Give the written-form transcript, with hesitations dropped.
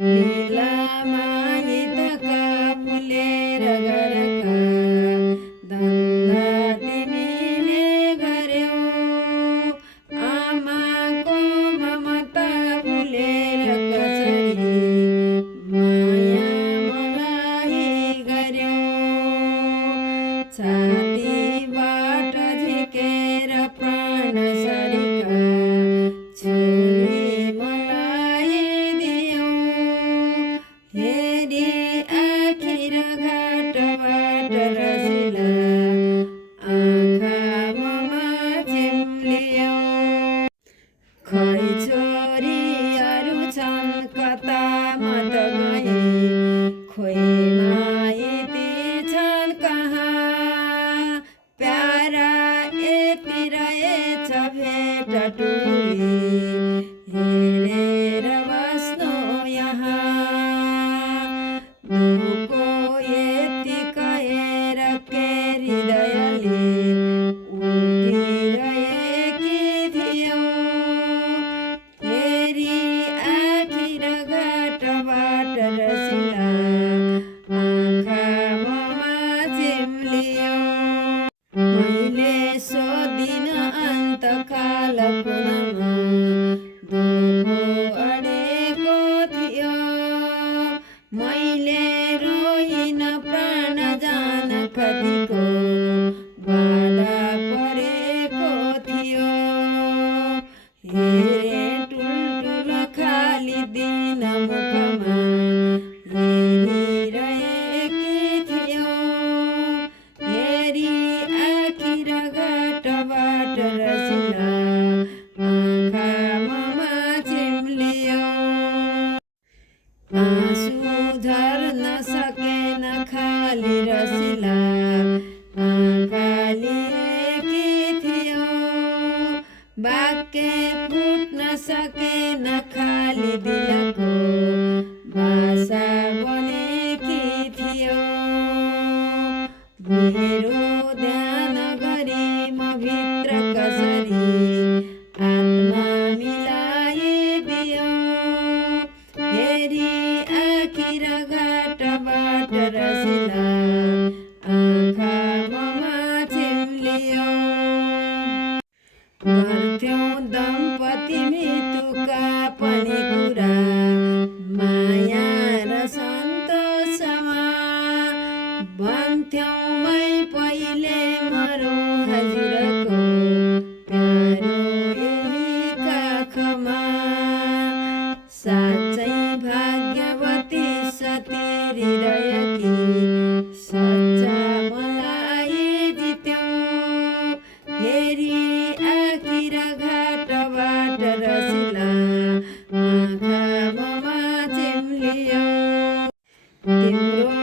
लीलामा हितका फुलेर घरका धन्दा तिमीले गर्यौ। आमाको ममता फुलेर कसरी माया मलाई गर्यौ। छातीबाट झिकेर प्राण सरीका छोरी मलाई दियौ। हेरी आखिर घाटबाट रसिला आँखामा चिम्लियौ। खै छोरीहरू छन् कता मत गए, खोइ माइती छन् कहाँ। प्यारा यति रहेछ भेट टुरी, हेरेर बस्नु यहाँ। दुःखको यति कहेर के हृदयले उल्टिरहेकी थियो। हेरी आखिर घाटबाट रसिला आँखामा चिम्लियौ। मैले सोधिन अन्तकाल कुनमा दुःखो अडेको थियो। मैले रोइन प्राण जान कतिको बाधा परेको थियो। हेरे ठुल्ठुलो खाली दिन मुखमा हेरिरहेकी थियो। हेरी आखिर घाटबाट रसिला आँखामा चिम्लियौ। आँसु झर्न सकेन खाली रसिला आँखालिएकी थियो। वाक्य फुट्न सकेन खाली दिलको भाषा बनेकी थियो। मेरो ध्यान गरी म भित्र कसरी आत्मा मिलाइदियो। हेरी आखिर घाटबाट रसिला आँखामा चिम्लियौ। गर्थ्यौँ दम्पति मृत्युका पनि कुरा माया र सन्तोषमा। भन्थ्यौँ मै पहिले मरौँ हजुरको प्यारो यही काखमा। साँच्चै भाग्यवती सती हृदयकी सच्चा मलाई जित्यौ। हेरी आखिर घाटबाट रसिला आँखामा चिम्लियौ। तिम्रो